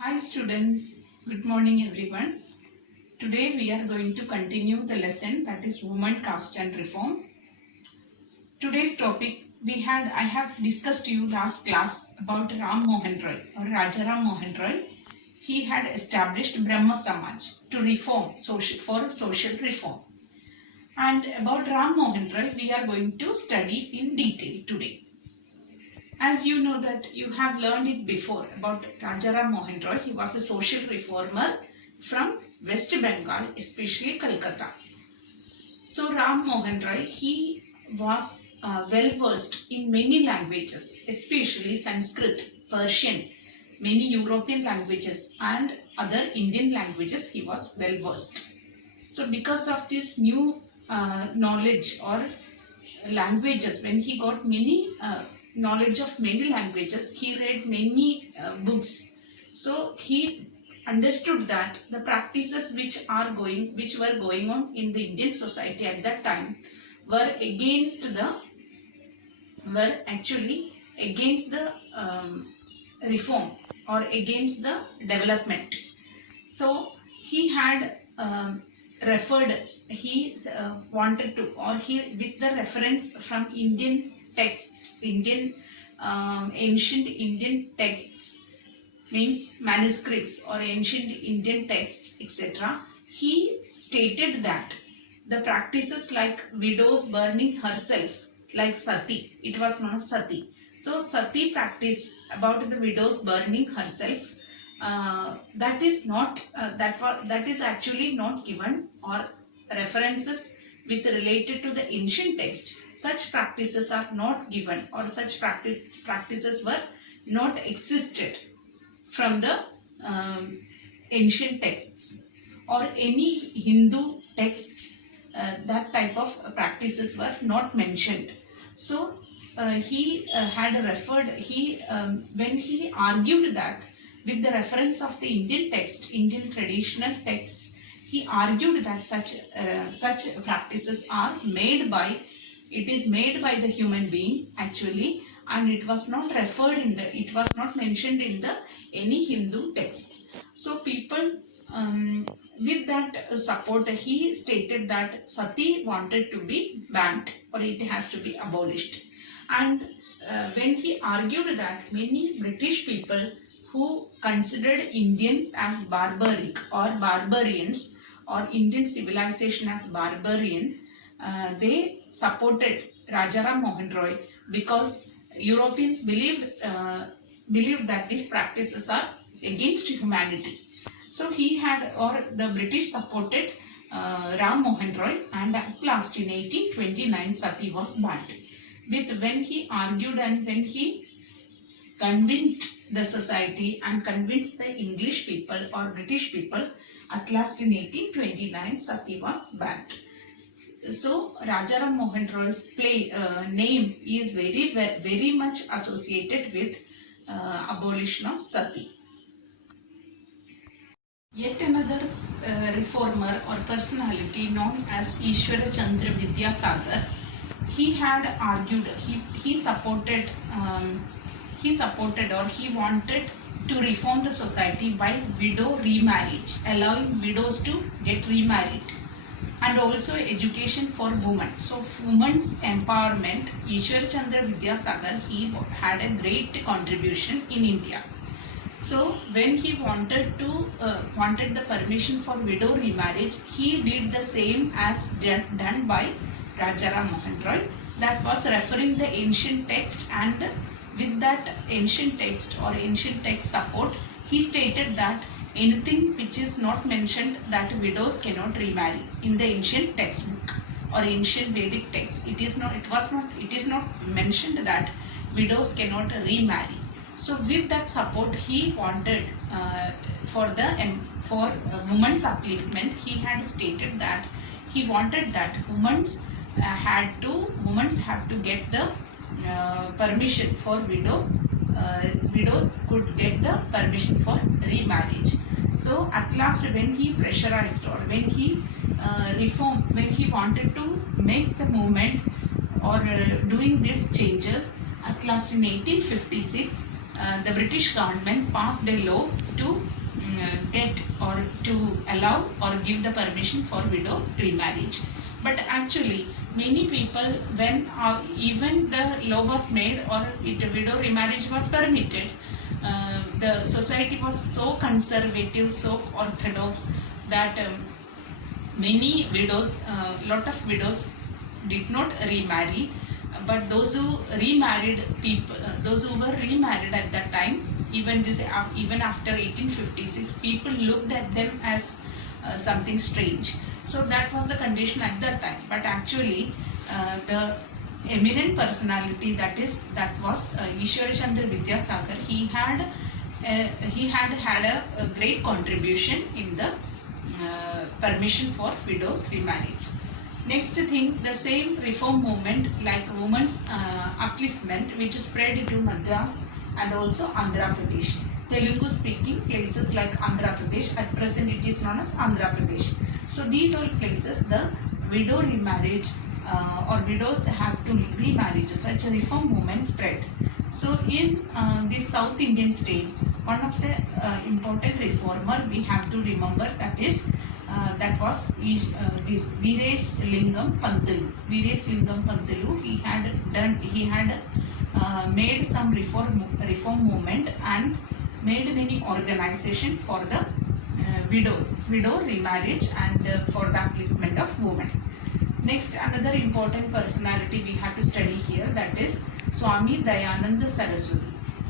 Hi students, good morning everyone. Today we are going to continue the lesson, that is Women, Caste and Reform. Today's topic I have discussed to you last class about Ram Mohan Roy or Raja Ram Mohan Roy. He had established Brahma Samaj to reform for social reform. And about Ram Mohan Roy we are going to study in detail today. As you know that you have learned it before about Rajaram Mohan Roy. He was a social reformer from West Bengal, especially Calcutta. So Ram Mohan Roy, he was well versed in many languages, especially Sanskrit, Persian, many European languages and other Indian languages he was well versed. So because of this new knowledge or languages, when he got many knowledge of many languages, he read many books. So he understood that the practices which were going on in the Indian society at that time were actually against the reform or against the development. So he had wanted to, or he, with the reference from Indian text, ancient Indian texts, means manuscripts or ancient Indian texts, etc. He stated that the practices like widows burning herself, like sati, it was known as sati. So sati practice about the widows burning herself, that is actually not given, or references with related to the ancient text. Such practices are not given, or such practices were not existed from the ancient texts or any Hindu texts. That type of practices were not mentioned. So he had referred, when he argued that with the reference of the Indian text, Indian traditional texts, he argued that such practices are made by the human being actually, and it was not mentioned in the any Hindu text. So people, with that support, he stated that sati wanted to be banned, or it has to be abolished. And when he argued that, many British people who considered Indians as barbaric or barbarians, or Indian civilization as barbarian, they supported Rajaram Mohan Roy, because Europeans believed that these practices are against humanity. So the British supported Ram Mohan Roy, and at last in 1829 sati was banned. When he argued and when he convinced the society and convinced the English people or British people, at last in 1829 sati was banned. So Rajaram Mohan Roy's name is very much associated with abolition of sati. Yet another reformer or personality known as Ishwara Chandra Vidyasagar, he had argued, he supported or he wanted to reform the society by widow remarriage, allowing widows to get remarried, and also education for women. So women's empowerment, Ishwar Chandra Vidyasagar, he had a great contribution in India. So when he wanted the permission for widow remarriage, he did the same as done by Rajaram Mohan Roy. That was referring the ancient text, and with that ancient text or ancient text support, he stated that anything which is not mentioned, that widows cannot remarry in the ancient textbook or ancient Vedic text, it is not mentioned that widows cannot remarry. So with that support, he wanted for women's upliftment, he had stated that he wanted that women's have to get the permission for widows could get the permission for remarriage. So at last, when he pressurized, or when he when he wanted to make the movement or doing these changes, at last in 1856 the British government passed a law to get or to allow or give the permission for widow remarriage. But actually, many people, when even the law was made or widow remarriage was permitted, the society was so conservative, so orthodox that many widows, lot of widows did not remarry. But those who remarried people, those who were remarried at that time, even after 1856, people looked at them as something strange. So that was the condition at that time. But actually, the eminent personality that was Ishwara Chandra Vidyasagar, he had a great contribution in the permission for widow remarriage. Next thing, the same reform movement like women's upliftment, which spread to Madras and also Andhra Pradesh. Telugu speaking places like Andhra Pradesh, at present it is known as Andhra Pradesh. So these all places, the widow remarriage or widows have to remarry, such a reform movement spread. So in the South Indian states, one of the important reformer we have to remember, that was this Veeresh Lingam Pantulu. Veeresh Lingam Pantulu, he had made some reform movement and made many organization for the widow remarriage and for the upliftment of women. Next, another important personality we have to study here, that is Swami Dayananda Saraswati.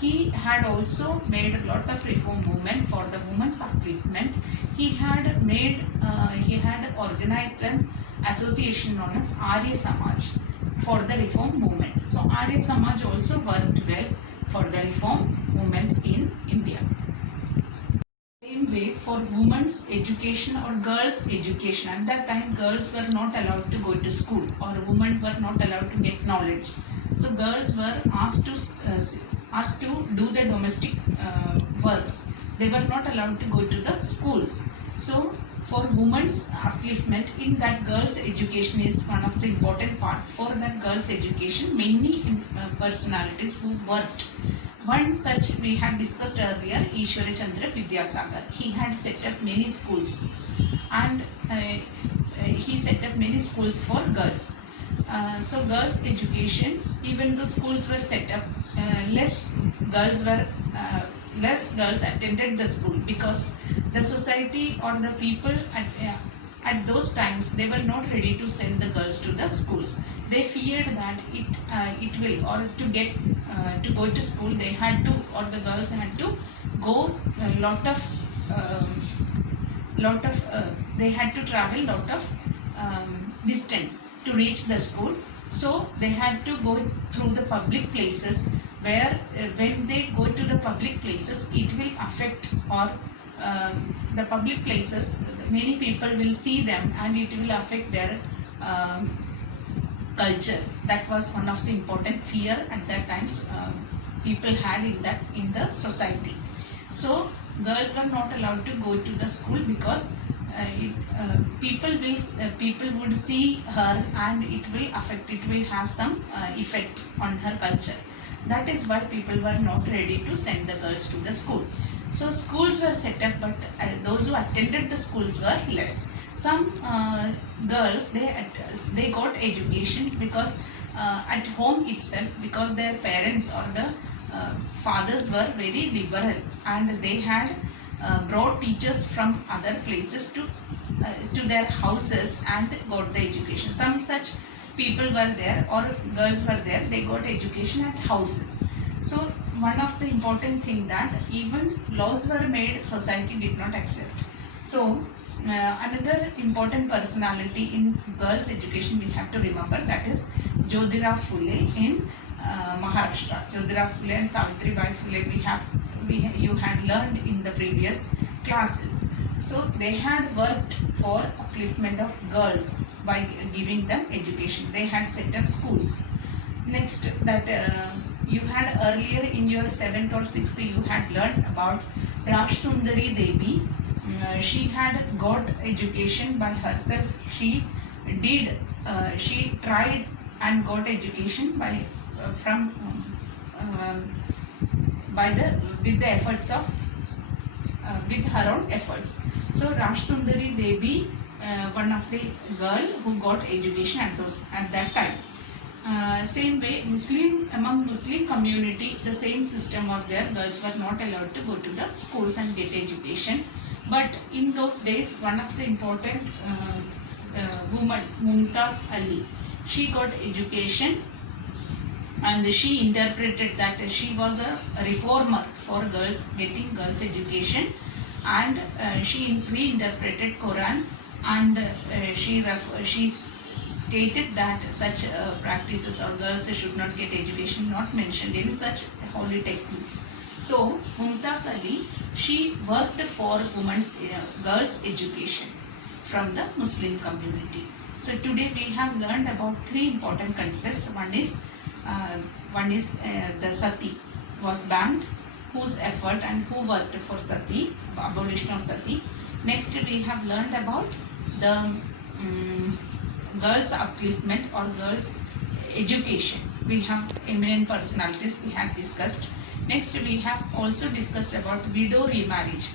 He had also made a lot of reform movement for the women's upliftment. He had organized an association known as Arya Samaj for the reform movement. So Arya Samaj also worked well for the reform movement in India. Same way for women's education or girls' education. At that time, girls were not allowed to go to school, or women were not allowed to get knowledge. So girls were asked to do the domestic works. They were not allowed to go to the schools. So for women's upliftment, in that girls' education is one of the important part. For that girls' education, many personalities who worked. One such we had discussed earlier, Ishwara Chandra Vidyasagar. He had set up many schools, and he set up many schools for girls. So girls' education, even though schools were set up, less girls attended the school, because the society or the people at those times, they were not ready to send the girls to the schools. They feared that it will, or to go to school, they had to, or the girls had to go a lot of they had to travel lot of distance to reach the school. So they had to go through the public places, where when they go to the public places, it will affect, or the public places, many people will see them and it will affect their culture. That was one of the important fear at that times people had in the society. So girls were not allowed to go to the school, because people would see her and it will have some effect on her culture. That is why people were not ready to send the girls to the school. So schools were set up, but those who attended the schools were less. Some girls, they got education because at home itself, because their parents or the fathers were very liberal, and they had brought teachers from other places to their houses and got the education. Some such people were there, or girls were there, they got education at houses. So one of the important thing, that even laws were made, society did not accept. So another important personality in girls' education we have to remember, that is Jyotirao Phule in Maharashtra. Jyotirao Phule and Savitribai Phule you had learned in the previous classes. So they had worked for upliftment of girls by giving them education. They had set up schools. Next, that you had earlier in your 7th or 6th, you had learned about Raj Sundari Devi. She had got education by herself. She tried and got education by with the efforts of with her own efforts. So Rajsundari Devi, one of the girl who got education at that time. Same way, among Muslim community, the same system was there. Girls were not allowed to go to the schools and get education. But in those days, one of the important woman, Mumtaz Ali, she got education, and she interpreted that she was a reformer for girls, getting girls education, and she reinterpreted Quran, and she stated that such practices or girls should not get education, not mentioned in such holy textbooks. So Mumtaz Ali, she worked for girls education from the Muslim community. So today we have learned about three important concepts. One is the sati was banned, whose effort and who worked for sati, abolition of sati. Next we have learned about the girls upliftment or girls education. We have eminent personalities we have discussed. Next we have also discussed about widow remarriage.